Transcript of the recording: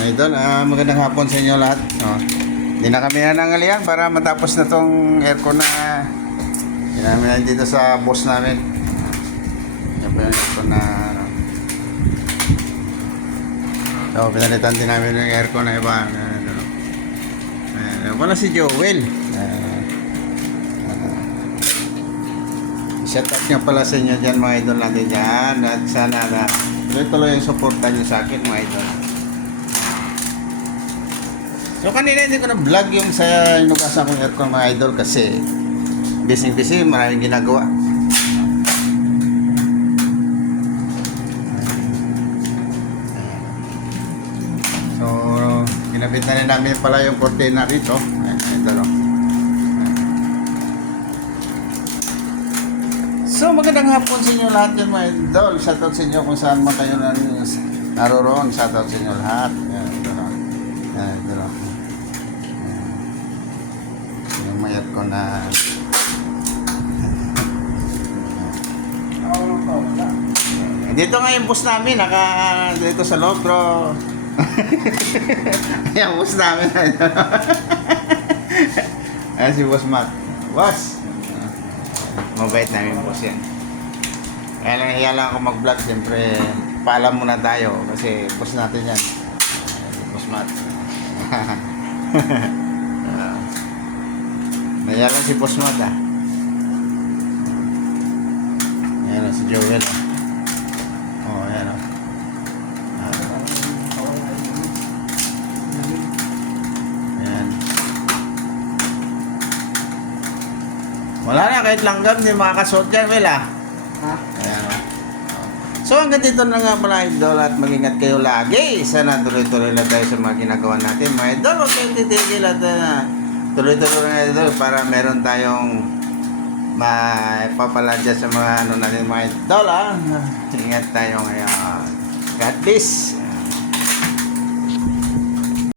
Mga idol, ah, magandang hapon sa inyo lahat. Oh. Hindi na kami nanangalian para matapos na tong aircon na ginamit dito sa boss namin. Yan po yung aircon na ano. So, pinalitan din namin yung aircon na iba. na, ano. Ayan, wala si Joel. Ah, ah. Shout out nga pala sa inyo dyan mga idol natin dyan at sana na tuloy-tuloy yung suporta nyo sa akin mga idol. So kanina hindi ko na vlog yung sa inugasan kong aircon mga idol kasi busy busy maraming ginagawa. So ginabit na rin namin pala yung cortina rito. Ayan, ito no. So magandang hapon sa inyo lahat yan mga idol. Shoutout sa inyo kung saan man kayo nan naroroon. Shoutout sa inyo lahat. Ayan, Ayan, ito no. Yung mayat ko na. Dito nga yung bus namin naka dito sa loob bro. Yung bus namin. Ayan si boss Matt. Boss! Mabait namin boss yan. Kaya lang hiya lang ako mag vlog siyempre paalam muna tayo kasi boss natin yan. Boss Matt Ah. Naya lang si Boss Matt ah. Ayan na si Joel ah. Oh, ayan ah. Ah, Ayan. Wala na, kahit langgam, hindi makakasuot dyan, Will ah. Ha? So hanggang dito na nga mga idol at mag-ingat kayo lagi. Sana tuloy-tuloy na tayo sa mga ginagawa natin. Mga idol, huwag kayong titigil at uh, tuloy-tuloy na idol para meron tayong mapapala sa mga ano natin mga idol. Ah. Ingat tayo ngayon. God bless.